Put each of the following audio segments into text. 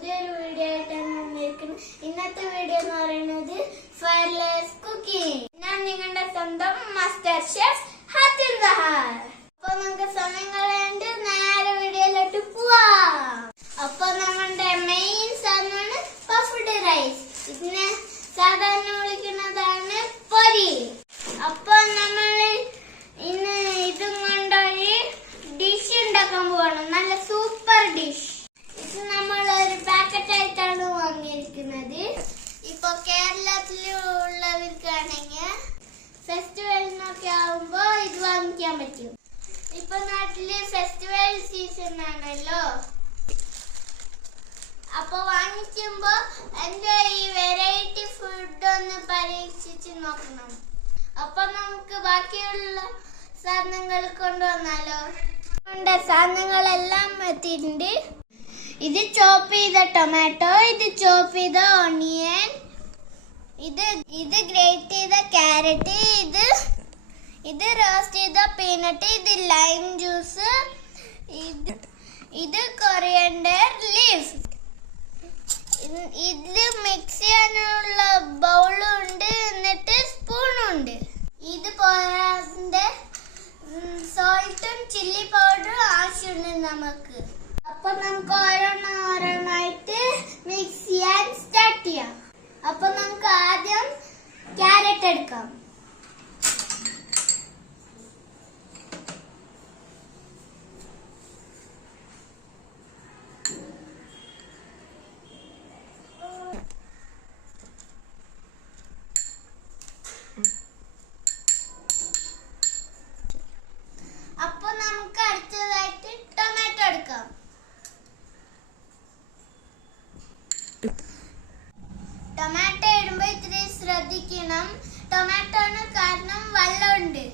പുതിയൊരു വീഡിയോ ആയിട്ടാണ് വന്നിരിക്കുന്നത്. ഇന്നത്തെ വീഡിയോ എന്ന് പറയുന്നത് ഫയർലെസ് കുക്കിംഗ്. ഞാൻ നിങ്ങളുടെ സ്വന്തം മാസ്റ്റർ ഷെഫ് ഹാത്തിൻ സഹാർ. അപ്പൊ നമുക്ക് സമയം കളയാണ്ട് നേരെ വീഡിയോയിലോട്ട് പോവാം. അപ്പൊ നമ്മുടെ മെയിൻ സാധനമാണ് പഫ്ഡ് റൈസ്. ഇതിനെ സാധാരണ വിളിക്കുന്നതാണ് പൊരി. അപ്പൊ നമ്മൾ ഇന്ന് ഇതും കൊണ്ടൊരു ഡിഷ് ഉണ്ടാക്കാൻ പോവാണ്. നല്ല സൂപ്പർ ഡിഷ്. ഇത് നമ്മൾ ഒരു പാക്കറ്റ് ആയിട്ടാണ് വാങ്ങിയിരിക്കുന്നത്. ഇപ്പൊ കേരളത്തിലുള്ളവർക്കാണെങ്കിൽ ഫെസ്റ്റിവലിനൊക്കെ ആവുമ്പോ ഇത് വാങ്ങിക്കാൻ പറ്റും. ഇപ്പൊ നാട്ടില് ഫെസ്റ്റിവൽ സീസൺ ആണല്ലോ. അപ്പൊ വാങ്ങിക്കുമ്പോ എന്റെ ഈ വെറൈറ്റി ഫുഡ് ഒന്ന് പരീക്ഷിച്ച് നോക്കണം. അപ്പൊ നമുക്ക് ബാക്കിയുള്ള സാധനങ്ങൾ കൊണ്ടുവന്നാലോ. സാധനങ്ങളെല്ലാം എത്തിയിട്ടുണ്ട്. ഇത് ചോപ്പ് ചെയ്ത ടൊമാറ്റോ, ഇത് ചോപ്പ് ചെയ്ത ഓണിയൻ, ഇത് ഗ്രേറ്റ് ചെയ്ത ക്യാരറ്റ്, ഇത് റോസ്റ്റ് ചെയ്ത പീനട്ട്, ഇത് ലൈം ജ്യൂസ്, ഇത് കൊറിയൻഡർ ലീഫ്. ഇത് മിക്സ് ചെയ്യാനുള്ള ബൗളുണ്ട്, എന്നിട്ട് സ്പൂണുണ്ട്. ഇത് പോരാതെ സോൾട്ടും ചില്ലി പൗഡറും ആവശ്യമുണ്ട് നമുക്ക്. അപ്പൊ നമുക്ക് ഓരോന്നായിട്ട് മിക്സ് ചെയ്യാൻ സ്റ്റാർട്ട് ചെയ്യാം. അപ്പൊ നമുക്ക് ആദ്യം ക്യാരറ്റ് എടുക്കാം. അപ്പൊ നമുക്ക് അടുത്തതായിട്ട് ടൊമാറ്റോ എടുക്കാം. ടൊമാറ്റോ ഇടുമ്പോ ഇത്തിരി ശ്രദ്ധിക്കണം. ടൊമാറ്റോന് കാരണം വെള്ളമുണ്ട്,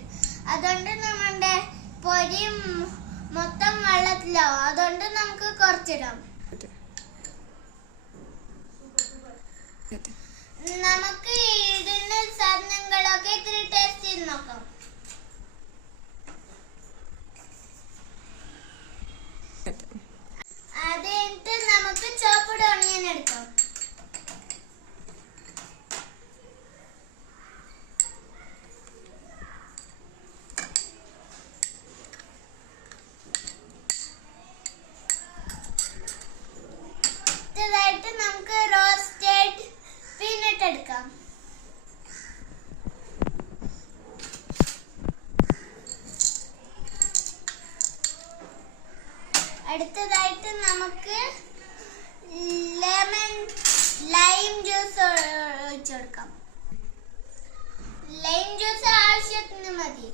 അതുകൊണ്ട് നമ്മുടെ പൊരി മൊത്തം വെള്ളത്തിലാവും. അതുകൊണ്ട് നമുക്ക് കുറച്ചിടാം. നമുക്ക് ഇടുന്ന സാധനങ്ങളൊക്കെ ഇത്തിരി ടേസ്റ്റ് ചെയ്ത് നോക്കാം. അത് കഴിഞ്ഞിട്ട് നമുക്ക് ചോപ്പ്ഡ് ഓണിയൻ എടുക്കാം. അടുത്തതായിട്ട് നമുക്ക് റോസ്റ്റഡ് പീനട്ട് എടുക്കാം. അടുത്തതായിട്ട് നമുക്ക് ലൈം ജ്യൂസ് ഒഴിച്ചു കൊടുക്കാം. ലൈം ജ്യൂസ് ആവശ്യത്തിന് മതി.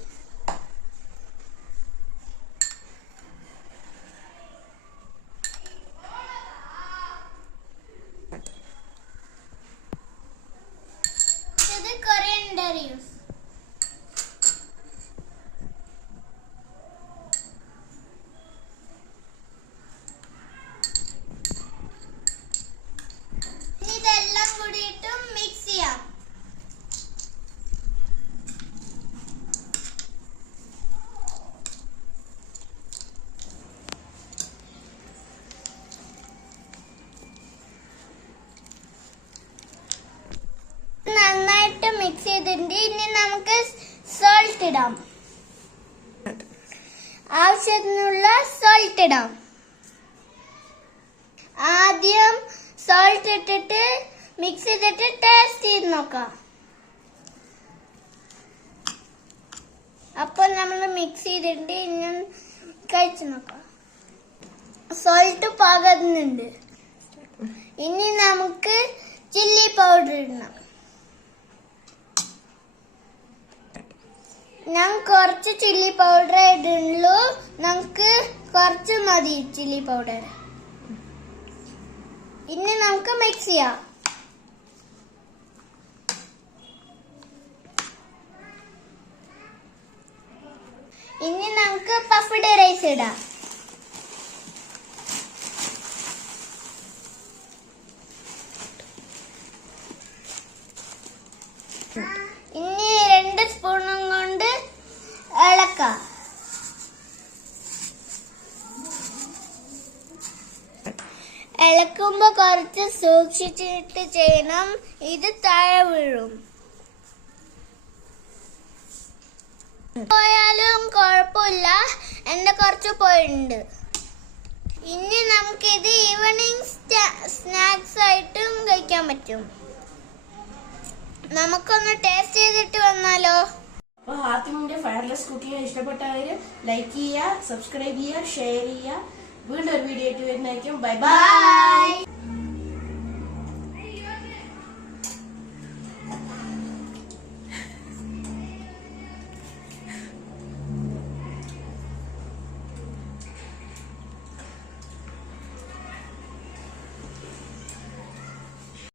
Coriander use. ഇതെല്ലാം കൂടിയിട്ട് മിക്സ് ചെയ്യാം. നന്നായിട്ട് മിക്സ് ചെയ്തിട്ടുണ്ട്. ഇനി നമുക്ക് സോൾട്ട് ഇടാം. ആവശ്യത്തിനുള്ള സോൾട്ട് ഇടാം. ആദ്യം സോൾട്ട് ഇട്ടിട്ട് മിക്സ് ചെയ്തിട്ട് ടേസ്റ്റ് ചെയ്ത് നോക്കാം. അപ്പോൾ നമ്മൾ മിക്സ് ചെയ്തിട്ട് ഇനി കഴിച്ചു നോക്കാം. സോൾട്ട് പാകുന്നുണ്ട്. ഇനി നമുക്ക് ചില്ലി പൗഡർ ഇടണം. ഞാൻ കുറച്ച് ചില്ലി പൗഡർ ഇടുള്ളൂ. നമുക്ക് കുറച്ച് മതി ചില്ലി പൗഡർ. ഇനി നമുക്ക് മിക്സ് ചെയ്യാം. ഇനി നമുക്ക് പഫ്ഡ് റൈസ് ഇടാം. ഇനി 2 സ്പൂണും കൊണ്ട് ഇളക്കാം. ഇളക്കുമ്പോ കുറച്ച് സൂക്ഷിച്ചിട്ട് ചെയ്യണം, ഇത് താഴെ വീഴും. പോയാലും കുഴപ്പമില്ല, എന്റെ കുറച്ച് പോയിട്ടുണ്ട്. ഇനി നമുക്കിത് ഈവനിങ് സ്നാക്സ് ആയിട്ടും കഴിക്കാൻ പറ്റും. നമുക്കൊന്ന് ടേസ്റ്റ് ചെയ്തിട്ട് വന്നാലോ? അപ്പോൾ ഹാത്തിമിന്റെ ഫയർലെസ് കുക്കിംഗ് ഇഷ്ടപ്പെട്ടവര് ലൈക്ക് ചെയ്യുക, സബ്സ്ക്രൈബ് ചെയ്യുക, ഷെയർ ചെയ്യുക. വീണ്ടും ഒരു വീഡിയോ ആയിട്ട് വരുന്നതായിരിക്കും. Bye bye.